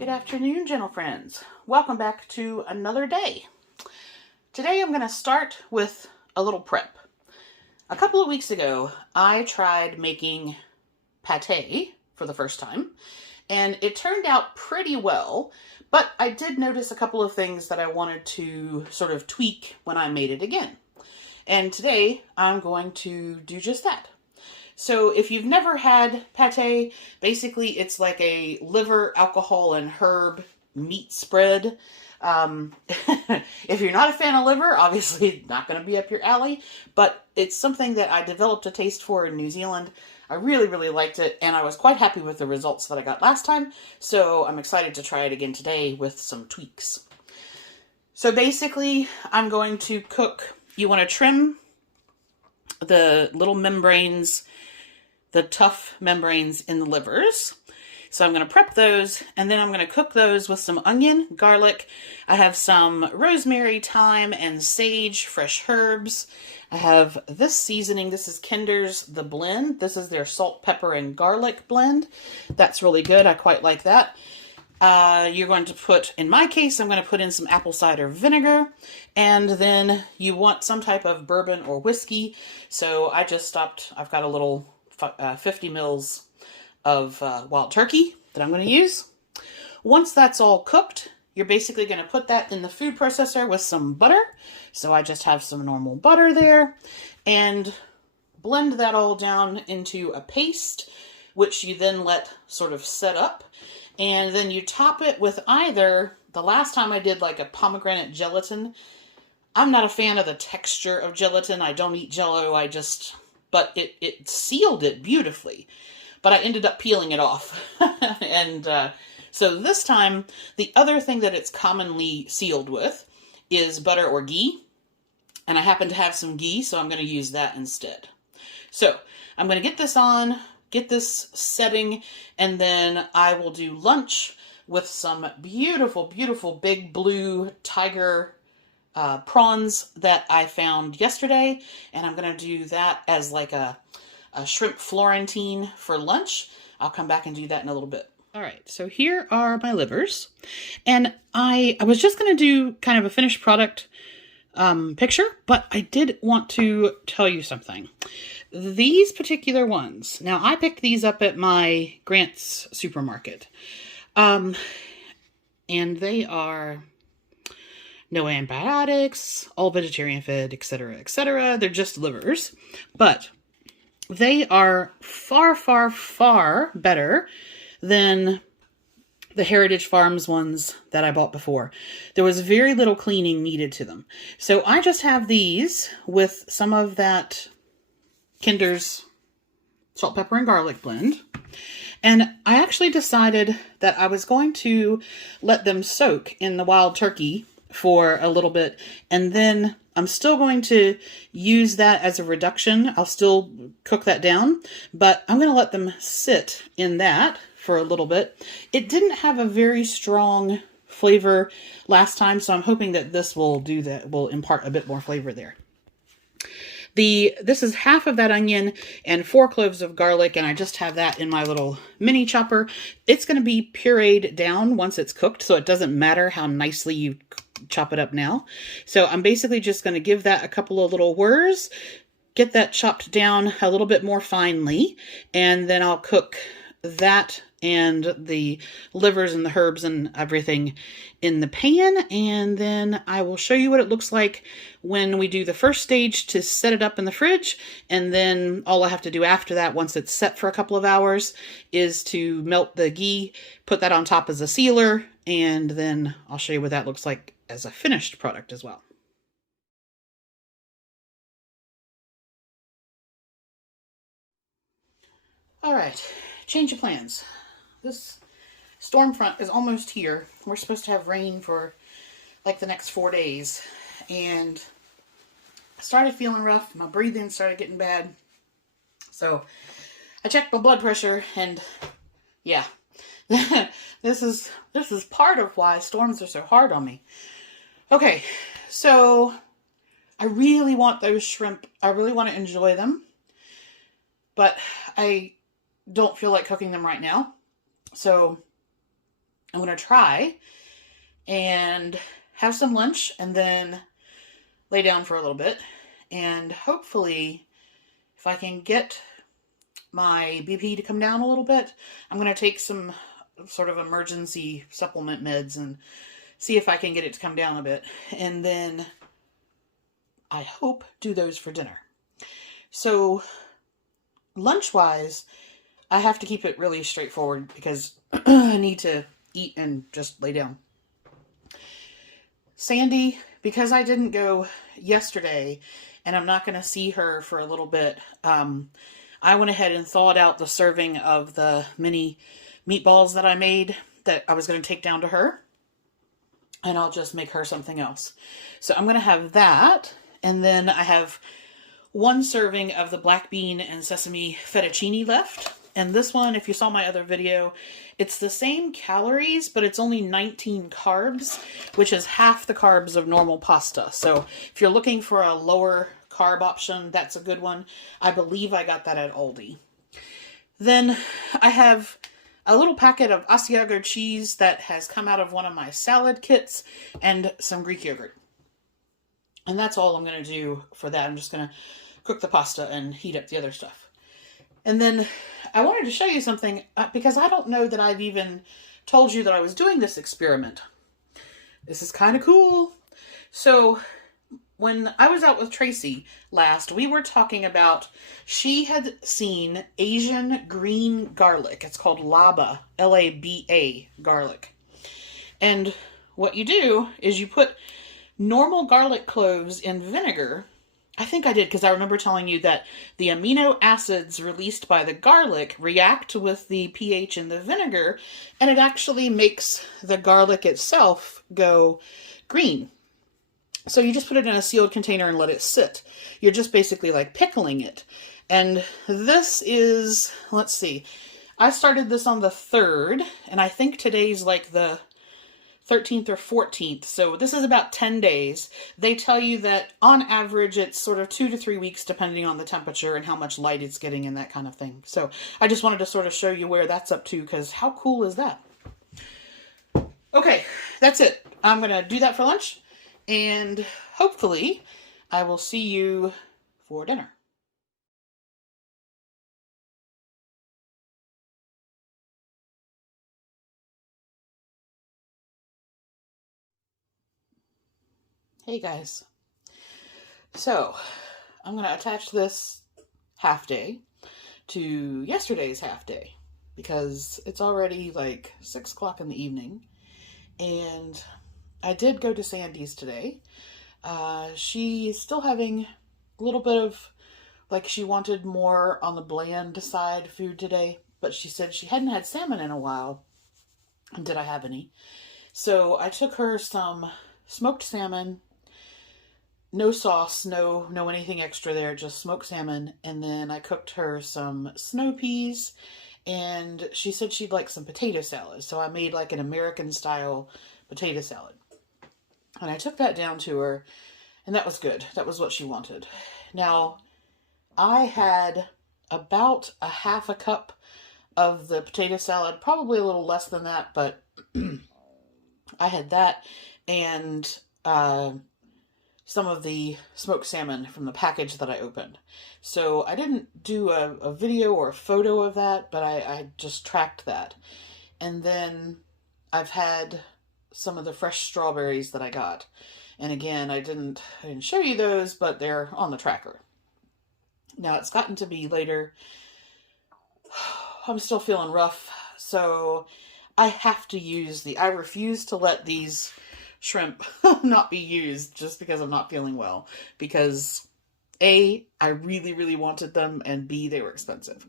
Good afternoon, gentle friends. Welcome back to another day. Today I'm going to start with a little prep. A couple of weeks ago, I tried making pate for the first time, and it turned out pretty well, but I did notice a couple of things that I wanted to sort of tweak when I made it again. And today I'm going to do just that. So if you've never had pate, basically it's like a liver, alcohol, and herb meat spread. If you're not a fan of liver, obviously not going to be up your alley, but it's something that I developed a taste for in New Zealand. I really, really liked it, and I was quite happy with the results that I got last time, so I'm excited to try it again today with some tweaks. So basically, I'm going to cook. You want to trim the little membranes, the tough membranes in the livers. So I'm going to prep those, and then I'm going to cook those with some onion, garlic. I have some rosemary, thyme, and sage, fresh herbs. I have this seasoning. This is Kinder's The Blend. This is their salt, pepper, and garlic blend. That's really good. I quite like that. You're going to put, in my case, I'm going to put in some apple cider vinegar, and then you want some type of bourbon or whiskey. So I just stopped. I've got a little 50 mils of wild turkey that I'm going to use. Once that's all cooked, you're basically going to put that in the food processor with some butter. So I just have some normal butter there, and blend that all down into a paste, which you then let sort of set up. And then you top it with either, the last time I did like a pomegranate gelatin. I'm not a fan of the texture of gelatin. I don't eat Jell-O. But it sealed it beautifully. But I ended up peeling it off. And so this time, the other thing that it's commonly sealed with is butter or ghee. And I happen to have some ghee, so I'm going to use that instead. So I'm going to get this on, get this setting, and then I will do lunch with some beautiful, beautiful big blue tiger prawns that I found yesterday, and I'm going to do that as like a shrimp Florentine for lunch. I'll come back and do that in a little bit. All right, so here are my livers, and I was just going to do kind of a finished product picture, but I did want to tell you something. These particular ones, now I picked these up at my Grant's supermarket, and they are no antibiotics, all vegetarian fed, etc., etc. They're just livers, but they are far, far, far better than the Heritage Farms ones that I bought before. There was very little cleaning needed to them. So I just have these with some of that Kinder's salt, pepper, and garlic blend. And I actually decided that I was going to let them soak in the wild turkey for a little bit, and then I'm still going to use that as a reduction. I'll still cook that down, but I'm going to let them sit in that for a little bit. It didn't have a very strong flavor last time, so I'm hoping that this will do that, will impart a bit more flavor there. This is half of that onion and 4 cloves of garlic, and I just have that in my little mini chopper. It's going to be pureed down once it's cooked, so it doesn't matter how nicely you chop it up now. So I'm basically just going to give that a couple of little whirs, get that chopped down a little bit more finely, and then I'll cook that and the livers and the herbs and everything in the pan, and then I will show you what it looks like when we do the first stage to set it up in the fridge, and then all I have to do after that, once it's set for a couple of hours, is to melt the ghee, put that on top as a sealer, and then I'll show you what that looks like as a finished product as well. All right, change of plans. This storm front is almost here. We're supposed to have rain for like the next 4 days. And I started feeling rough. My breathing started getting bad. So I checked my blood pressure, and yeah, this is part of why storms are so hard on me. Okay, so I really want those shrimp. I really want to enjoy them, but I don't feel like cooking them right now. So I'm going to try and have some lunch and then lay down for a little bit. And hopefully, if I can get my BP to come down a little bit, I'm going to take some sort of emergency supplement meds and see if I can get it to come down a bit. And then I hope do those for dinner. So lunch-wise, I have to keep it really straightforward because I need to eat and just lay down. Sandy, because I didn't go yesterday and I'm not going to see her for a little bit, I went ahead and thawed out the serving of the mini meatballs that I made that I was going to take down to her. And I'll just make her something else. So I'm going to have that. And then I have one serving of the black bean and sesame fettuccine left. And this one, if you saw my other video, it's the same calories, but it's only 19 carbs, which is half the carbs of normal pasta. So if you're looking for a lower carb option, that's a good one. I believe I got that at Aldi. Then I have a little packet of Asiago cheese that has come out of one of my salad kits and some Greek yogurt. And that's all I'm going to do for that. I'm just going to cook the pasta and heat up the other stuff. And then I wanted to show you something because I don't know that I've even told you that I was doing this experiment. This is kind of cool. So when I was out with Tracy last, we were talking about, she had seen Asian green garlic. It's called Laba, L-A-B-A garlic. And what you do is you put normal garlic cloves in vinegar. I think I did because I remember telling you that the amino acids released by the garlic react with the pH in the vinegar, and it actually makes the garlic itself go green. So you just put it in a sealed container and let it sit. You're just basically like pickling it. And this is, let's see, I started this on the 3rd, and I think today's like the 13th or 14th. So this is about 10 days. They tell you that on average, it's sort of 2 to 3 weeks, depending on the temperature and how much light it's getting and that kind of thing. So I just wanted to sort of show you where that's up to, because how cool is that? Okay, that's it. I'm going to do that for lunch, and hopefully I will see you for dinner. Hey guys, so I'm going to attach this half day to yesterday's half day because it's already like 6 o'clock in the evening, and I did go to Sandy's today. She's still having a little bit of, like, she wanted more on the bland side food today, but she said she hadn't had salmon in a while, and did I have any? So I took her some smoked salmon. No sauce, no anything extra there, just smoked salmon. And then I cooked her some snow peas, and she said she'd like some potato salad. So I made like an American style potato salad. And I took that down to her, and that was good. That was what she wanted. Now, I had about a half a cup of the potato salad, probably a little less than that, but I had that, and some of the smoked salmon from the package that I opened. So I didn't do a video or a photo of that, but I just tracked that. And then I've had some of the fresh strawberries that I got. And again, I didn't show you those, but they're on the tracker. Now it's gotten to be later. I'm still feeling rough, so I have to use I refuse to let these shrimp not be used just because I'm not feeling well, because A, I really, really wanted them, and B, they were expensive.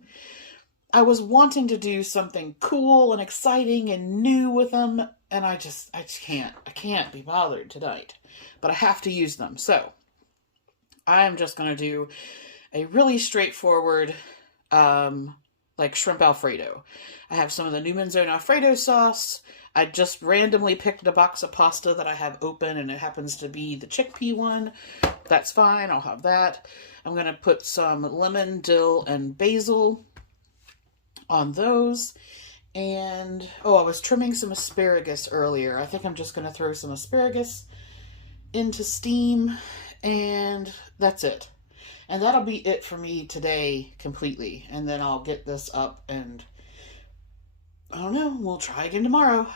I was wanting to do something cool and exciting and new with them, and I just can't be bothered tonight, but I have to use them. So I am just going to do a really straightforward, like shrimp Alfredo. I have some of the Newman's Own Alfredo sauce. I just randomly picked a box of pasta that I have open, and it happens to be the chickpea one. That's fine, I'll have that. I'm going to put some lemon, dill, and basil on those. And, oh, I was trimming some asparagus earlier. I think I'm just going to throw some asparagus into steam, and that's it. And that'll be it for me today completely. And then I'll get this up and, I don't know, we'll try again tomorrow.